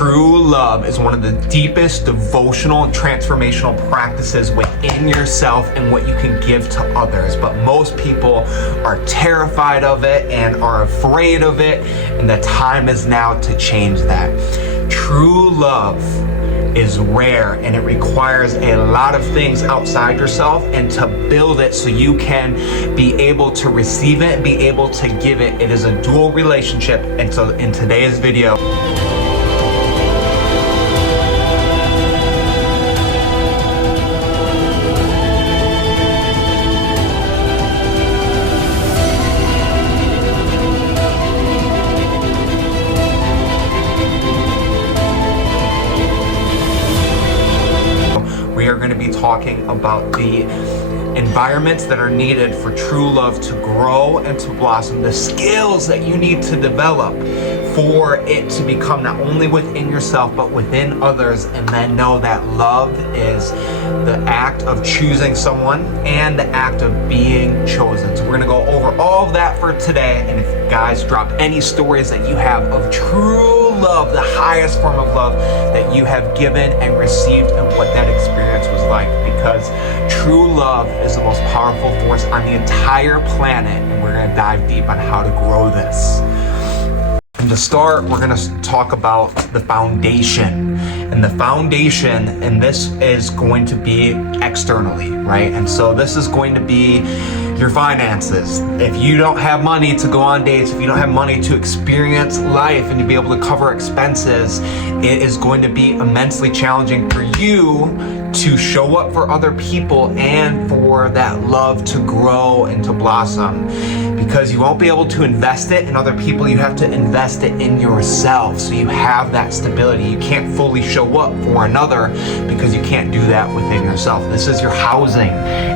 True love is one of the deepest devotional and transformational practices within yourself and what you can give to others. But most people are terrified of it and are afraid of it, and the time is now to change that. True love is rare, and it requires a lot of things outside yourself and to build it so you can be able to receive it and be able to give it. It is a dual relationship. And so in today's video, we are going to be talking about the environments that are needed for true love to grow and to blossom, the skills that you need to develop for it to become not only within yourself but within others. And then know that love is the act of choosing someone and the act of being chosen. So we're going to go over all of that for today. And if you guys drop any stories that you have of true love, the highest form of love that you have given and received, and what that experience was like, because true love is the most powerful force on the entire planet, and we're going to dive deep on how to grow this. And to start, we're going to talk about the foundation. And the foundation, and this is going to be externally, right? And so this is going to be your finances. If you don't have money to go on dates, if you don't have money to experience life and to be able to cover expenses, it is going to be immensely challenging for you to show up for other people and for that love to grow and to blossom, because you won't be able to invest it in other people. You have to invest it in yourself so you have that stability. You can't fully show up for another because you can't do that within yourself. This is your housing.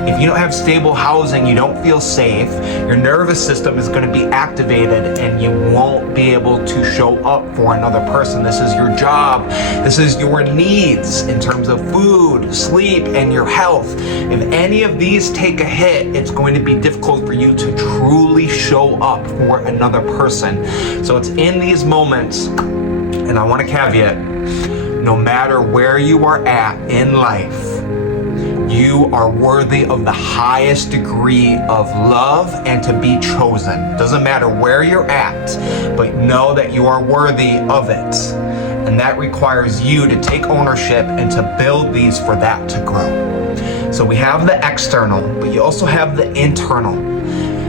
If you don't have stable housing, you don't feel safe. Your nervous system is going to be activated and you won't be able to show up for another person. This is your job. This is your needs in terms of food, sleep, and your health. If any of these take a hit, it's going to be difficult for you to truly show up for another person. So it's in these moments, and I want to caveat, no matter where you are at in life, you are worthy of the highest degree of love and to be chosen. Doesn't matter where you're at, but know that you are worthy of it. And that requires you to take ownership and to build these for that to grow. So we have the external, but you also have the internal.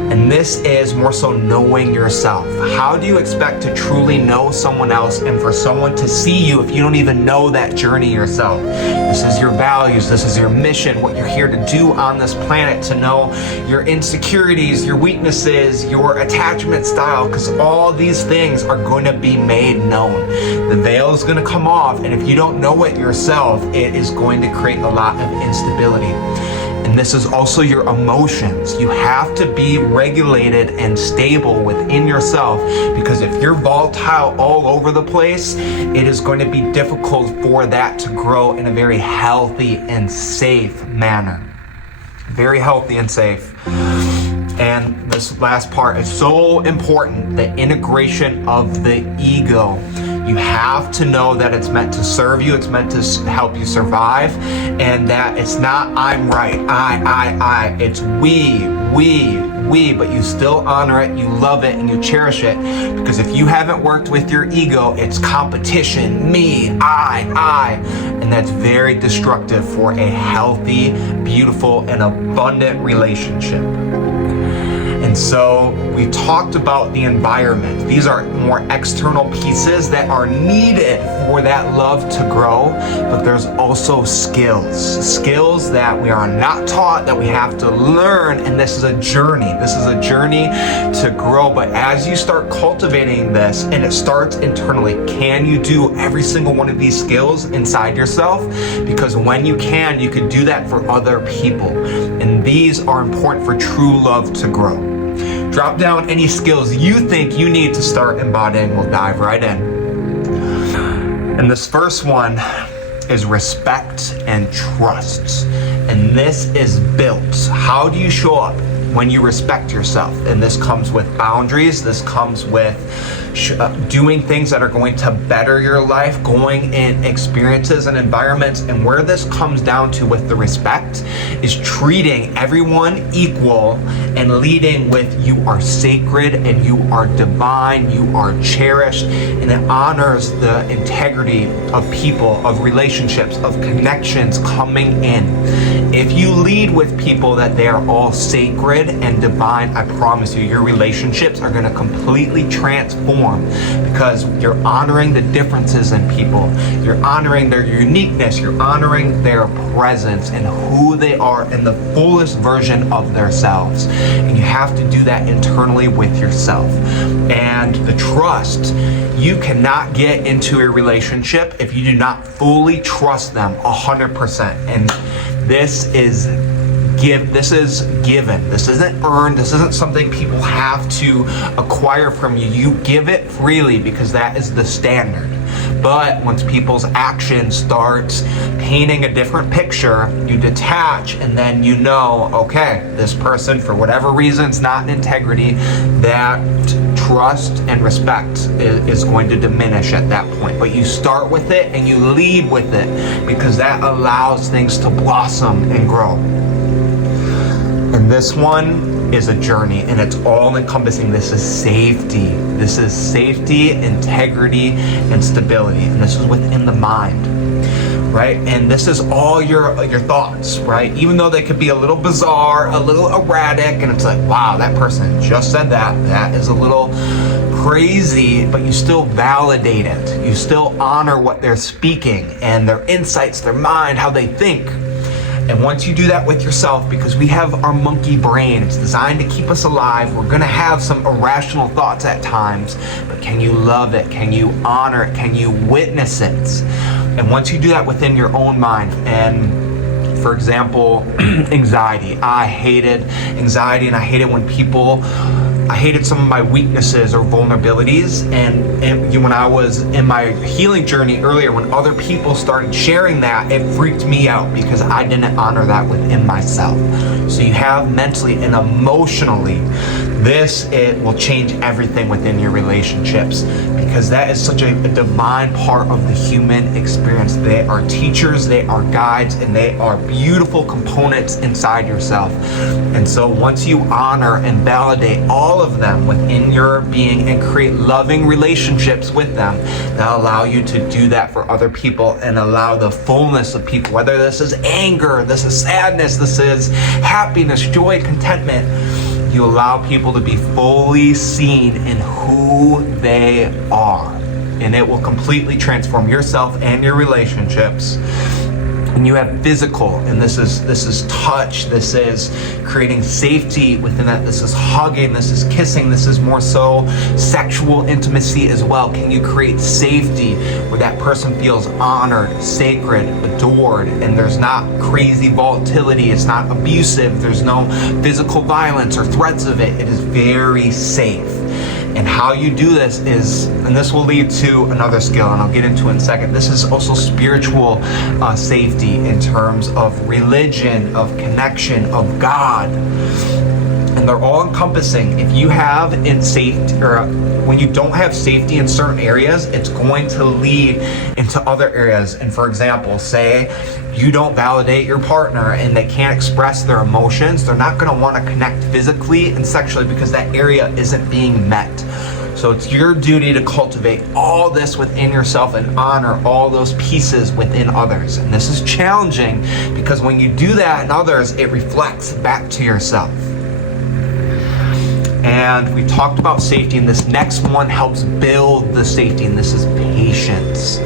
And this is more so knowing yourself. How do you expect to truly know someone else and for someone to see you if you don't even know that journey yourself? This is your values, this is your mission, what you're here to do on this planet, to know your insecurities, your weaknesses, your attachment style, because all these things are going to be made known. The veil is going to come off, and if you don't know it yourself, it is going to create a lot of instability. And this is also your emotions. You have to be regulated and stable within yourself, because if you're volatile all over the place, it is going to be difficult for that to grow in a very healthy and safe manner. Very healthy and safe. And this last part is so important, the integration of the ego. You have to know that it's meant to serve you, it's meant to help you survive, and that it's not I'm right, I, it's we, but you still honor it, you love it, and you cherish it, because if you haven't worked with your ego, it's competition, me, I, and that's very destructive for a healthy, beautiful, and abundant relationship. And so we talked about the environment. These are more external pieces that are needed for that love to grow, but there's also skills that we are not taught, that we have to learn, and this is a journey. This is a journey to grow, but as you start cultivating this, and it starts internally, can you do every single one of these skills inside yourself? Because when you can do that for other people, and these are important for true love to grow. Drop down any skills you think you need to start embodying. We'll dive right in. And this first one is respect and trust. And this is built. How do you show up when you respect yourself? And this comes with boundaries. This comes with doing things that are going to better your life, going in experiences and environments. And where this comes down to with the respect is treating everyone equal and leading with you are sacred and you are divine, you are cherished, and it honors the integrity of people, of relationships, of connections coming in. If you lead with people that they are all sacred and divine, I promise you, your relationships are going to completely transform because you're honoring the differences in people. You're honoring their uniqueness. You're honoring their presence and who they are in the fullest version of themselves. And you have to do that internally with yourself. And the trust, you cannot get into a relationship if you do not fully trust them 100%. And this is given. This isn't earned. This isn't something people have to acquire from you. You give it freely because that is the standard. But once people's actions start painting a different picture, you detach, and then you know, okay, this person, for whatever reason, is not in integrity. That trust and respect is going to diminish at that point. But you start with it and you lead with it because that allows things to blossom and grow. And this one is a journey, and it's all encompassing. This is safety. This is safety, integrity, and stability. And this is within the mind, right? And this is all your thoughts, right? Even though they could be a little bizarre, a little erratic, and it's like, wow, that person just said that. That is a little crazy, but you still validate it. You still honor what they're speaking and their insights, their mind, how they think. And once you do that with yourself, because we have our monkey brain, it's designed to keep us alive. We're gonna have some irrational thoughts at times, but can you love it? Can you honor it? Can you witness it? And once you do that within your own mind, and for example, anxiety. I hated anxiety, and I hated when I hated some of my weaknesses or vulnerabilities, and when I was in my healing journey earlier, when other people started sharing that, it freaked me out because I didn't honor that within myself. So you have mentally and emotionally, it will change everything within your relationships because that is such a divine part of the human experience. They are teachers, they are guides, and they are beautiful components inside yourself. And so once you honor and validate all of them within your being and create loving relationships with them that allow you to do that for other people and allow the fullness of people, whether this is anger, this is sadness, this is happiness, joy, contentment, you allow people to be fully seen in who they are. And it will completely transform yourself and your relationships. And you have physical, and this is touch, this is creating safety within that, this is hugging, this is kissing, this is more so sexual intimacy as well. Can you create safety where that person feels honored, sacred, adored, and there's not crazy volatility, it's not abusive, there's no physical violence or threats of it, it is very safe. And how you do this is, and this will lead to another skill, and I'll get into it in a second. This is also spiritual safety in terms of religion, of connection, of God. And they're all encompassing. If you have in safety, or when you don't have safety in certain areas, it's going to lead into other areas. And for example, say you don't validate your partner and they can't express their emotions, they're not going to want to connect physically and sexually because that area isn't being met. So it's your duty to cultivate all this within yourself and honor all those pieces within others. And this is challenging because when you do that in others, it reflects back to yourself. And we talked about safety, and this next one helps build the safety, and this is patience.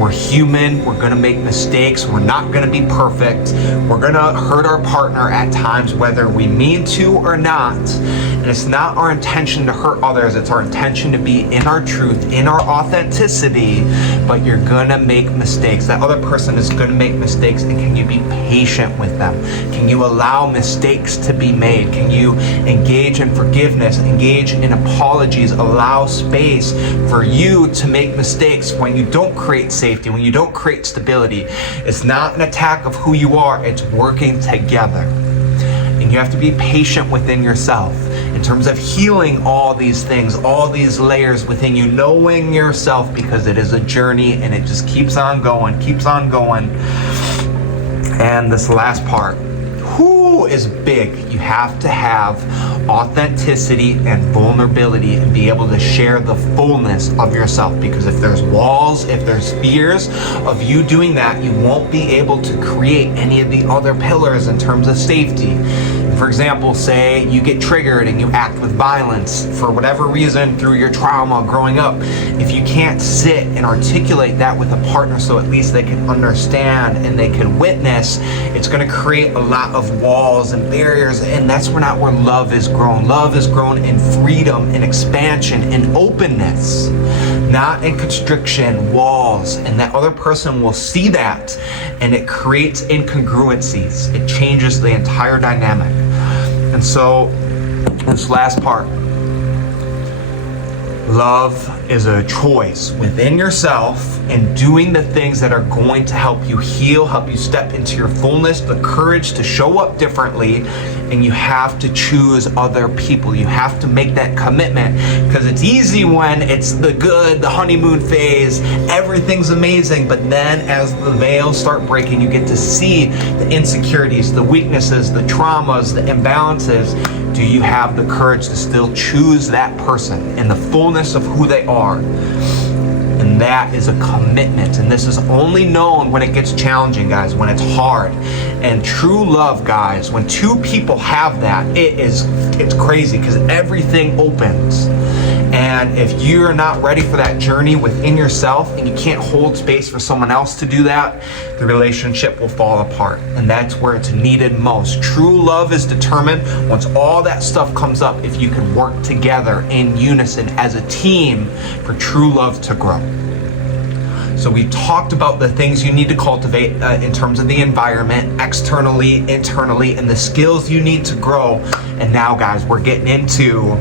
We're human, we're gonna make mistakes, we're not gonna be perfect, we're gonna hurt our partner at times whether we mean to or not. And it's not our intention to hurt others, it's our intention to be in our truth, in our authenticity, but you're gonna make mistakes. That other person is gonna make mistakes, and can you be patient with them? Can you allow mistakes to be made? Can you engage in forgiveness, engage in apologies, allow space for you to make mistakes when you don't create safety, when you don't create stability? It's not an attack of who you are, it's working together. And you have to be patient within yourself. in terms of healing all these things, all these layers within you, knowing yourself, because it is a journey and it just keeps on going, keeps on going. And this last part, is big. You have to have authenticity and vulnerability and be able to share the fullness of yourself, because if there's walls, if there's fears of you doing that, you won't be able to create any of the other pillars in terms of safety. For example, say you get triggered and you act with violence for whatever reason through your trauma growing up. If you can't sit and articulate that with a partner so at least they can understand and they can witness, it's going to create a lot of walls and barriers, and that's not where love is grown. Love is grown in freedom and expansion and openness, not in constriction, walls, and that other person will see that, and it creates incongruencies. It changes the entire dynamic. And so, this last part, love is a choice within yourself and doing the things that are going to help you heal, help you step into your fullness, the courage to show up differently, and you have to choose other people. You have to make that commitment, because it's easy when it's the good, the honeymoon phase, everything's amazing, but then as the veils start breaking, you get to see the insecurities, the weaknesses, the traumas, the imbalances. Do you have the courage to still choose that person in the fullness of who they are? And that is a commitment. And this is only known when it gets challenging, guys, when it's hard. And true love, guys, when two people have that, it's crazy, because everything opens. And if you're not ready for that journey within yourself and you can't hold space for someone else to do that, the relationship will fall apart. And that's where it's needed most. True love is determined once all that stuff comes up, if you can work together in unison as a team for true love to grow. So we talked about the things you need to cultivate in terms of the environment, externally, internally, and the skills you need to grow. And now, guys, we're getting into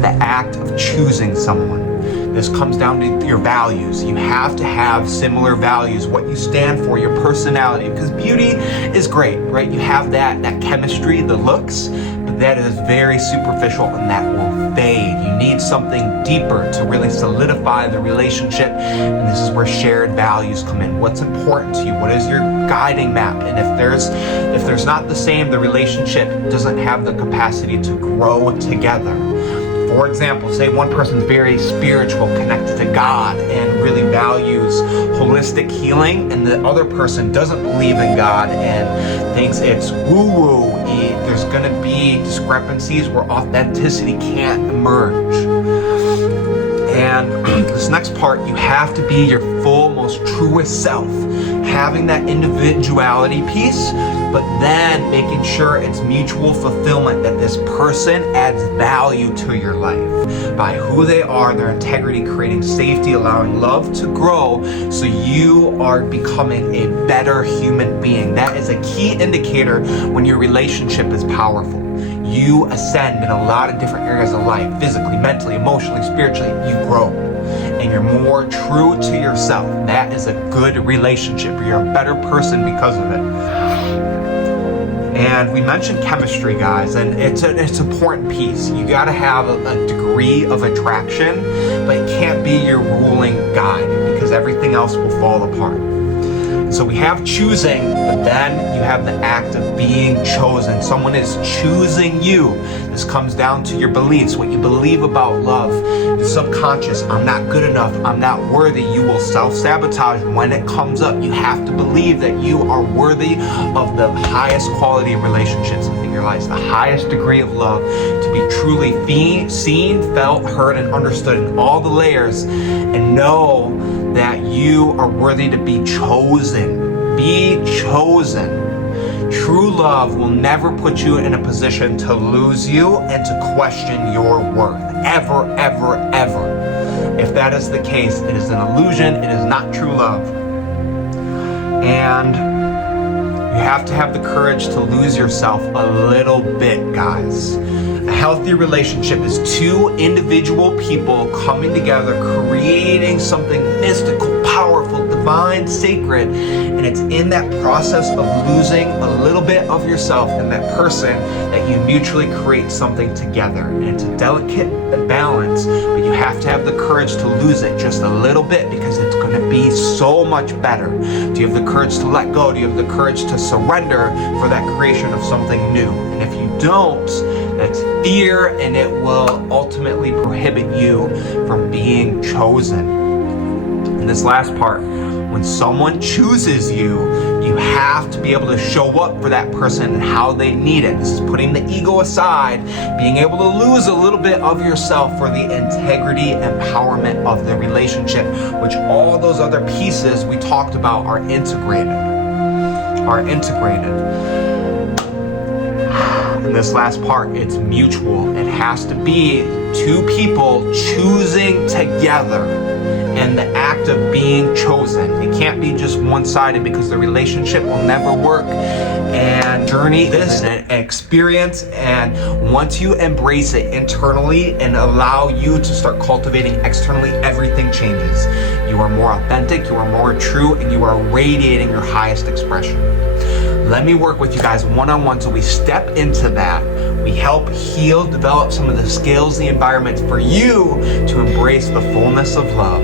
the act of choosing someone. This comes down to your values. You have to have similar values, what you stand for, your personality, because beauty is great, right? You have that chemistry, the looks, but that is very superficial and that will fade. You need something deeper to really solidify the relationship, and this is where shared values come in. What's important to you? What is your guiding map? And if there's not the same, the relationship doesn't have the capacity to grow together. For example, say one person's very spiritual, connected to God, and really values holistic healing, and the other person doesn't believe in God and thinks it's woo-woo. There's going to be discrepancies where authenticity can't emerge. And this next part, you have to be your full, most truest self, having that individuality piece, but then making sure it's mutual fulfillment, that this person adds value to your life by who they are, their integrity, creating safety, allowing love to grow, so you are becoming a better human being. That is a key indicator when your relationship is powerful. You ascend in a lot of different areas of life, physically, mentally, emotionally, spiritually. You grow, and you're more true to yourself. That is a good relationship. You're a better person because of it. And we mentioned chemistry, guys, and it's an important piece. You got to have a degree of attraction, but it can't be your ruling guide, because everything else will fall apart. So we have choosing, but then you have the act of being chosen. Someone is choosing you. This comes down to your beliefs, what you believe about love, the subconscious. I'm not good enough. I'm not worthy. You will self-sabotage when it comes up. You have to believe that you are worthy of the highest quality of relationships in your life, the highest degree of love, to be truly seen, felt, heard, and understood in all the layers, and know that you are worthy to be chosen. Be chosen. True love will never put you in a position to lose you and to question your worth. Ever, ever, ever. If that is the case, it is an illusion. It is not true love. And you have to have the courage to lose yourself a little bit, guys. A healthy relationship is two individual people coming together, creating something mystical, powerful, divine, sacred, and it's in that process of losing a little bit of yourself and that person that you mutually create something together. And it's a delicate balance, but you have to have the courage to lose it just a little bit because it's going to be so much better. Do you have the courage to let go? Do you have the courage to surrender for that creation of something new? And if you don't, that's fear, and it will ultimately prohibit you from being chosen. And this last part, when someone chooses you, you have to be able to show up for that person and how they need it. This is putting the ego aside, being able to lose a little bit of yourself for the integrity, empowerment of the relationship, which all those other pieces we talked about are integrated. And this last part, it's mutual. It has to be two people choosing together and the act of being chosen. It can't be just one-sided because the relationship will never work. And journey is an experience, and once you embrace it internally and allow you to start cultivating externally, everything changes. You are more authentic, you are more true, and you are radiating your highest expression. Let me work with you guys one-on-one so we step into that. We help heal, develop some of the skills, the environments for you to embrace the fullness of love,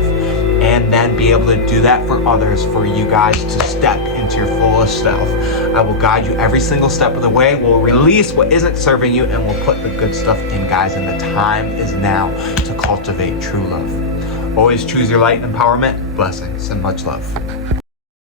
and then be able to do that for others, for you guys to step into your fullest self. I will guide you every single step of the way. We'll release what isn't serving you, and we'll put the good stuff in, guys. And the time is now to cultivate true love. Always choose your light and empowerment. Blessings and much love.